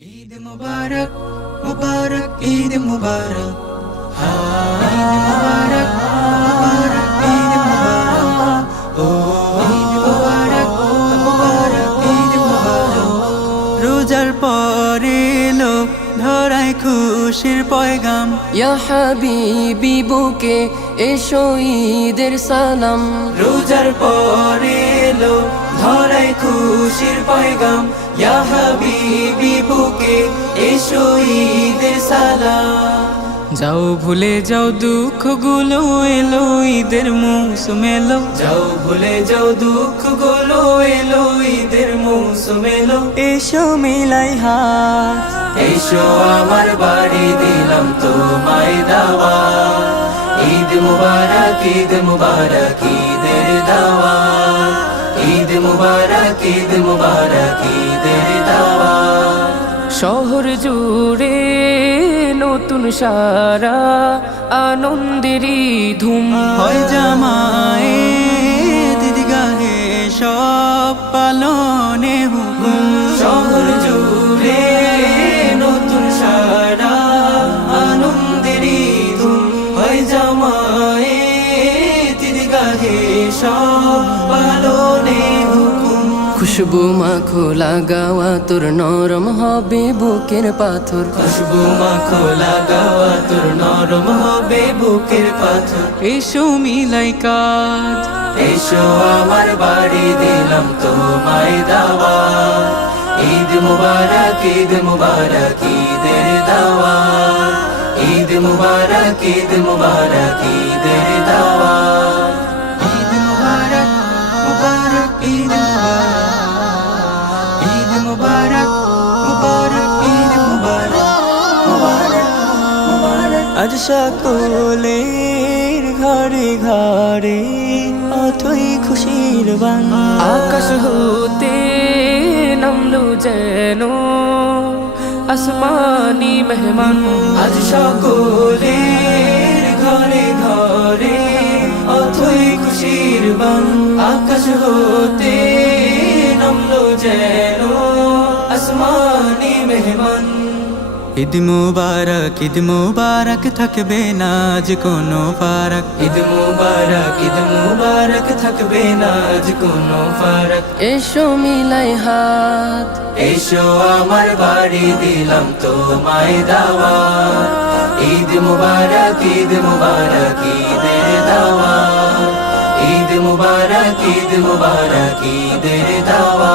ঈদ মুবারক মুবারক ঈদ মুবারক ঈদ মুবারক মুবারক ঈদ মুবারক ও ঈদ মুবারক মুবারক ঈদ মুবারক রোজার পরে এলো ধরায় খুশির পয়গাম ইয়া হাবিবি বুকে এসো ঈদের সালাম। রোজার পরে এলো ধরায় খুশির পয়গাম ইয়া হাবিবি বুকে এসো ঈদের সালাম। যাও ভুলে যাও দুঃখগুলো এলো ঈদের মৌসুম এলো যাও ভুলে যাও দুঃখগুলো এলো ঈদের মৌসুম এলো এসো মিলাই হাত এসো আমার বাড়ি দিলাম তোমায় দাওয়াত ঈদ মুবারক ঈদ মুবারক ঈদের দাওয়াত ঈদ মুবারক ঈদ মুবারক ঈদের দাওয়াত। শহর জুড়ে নতুন সারা আনন্দেরই ধুম হয় জামায়ে দিদিগাহে সব পালনে হুকুম শহর জুড়ে নতুন সারা আনন্দেরই ধুম হয় জামায়ে দিদিগাহে সব পালনে হুকুম খুশবু মাখো লাগাওয়া তোর নরম হবে বুকের পাথর। খুশবু মাখো লাগাওয়া তোর নরম হবে বুকের পাথর এসো মিলাই কাঁধ এসো আমার বাড়ি দিলাম তোমায় দাওয়াত ঈদ মুবারক ঈদ মুবারক ঈদের দাওয়াত ঈদ মুবারক ঈদ মুবারক ঈদের দাওয়াত ঈদ মুবারক মুবারক ঈদ মুবারক ঈদ মুবারক মুবারক ঈদ মুবারক মুবারক মুবারক আজ সকলের ঘরে ঘরে অথই খুশির বান আকাশ হতে নামলো যেন আসমানি মেহমান। আজ সকলের ঘরে ঘরে অথই খুশির বান আকাশ হতে নামলো যেন আসমানি মেহমান। ঈদ মুবারক থাকবে না আজ কোনো ফারাক ঈদ মুবারক থাকবে না আজ কোনো ফারাক এসো মিলাই হাত এসো আমার বাড়ি দিলাম তোমায় দাওয়াত ঈদ মুবারক ঈদের দাওয়াত ঈদ মুবারক ঈদের দাওয়াত।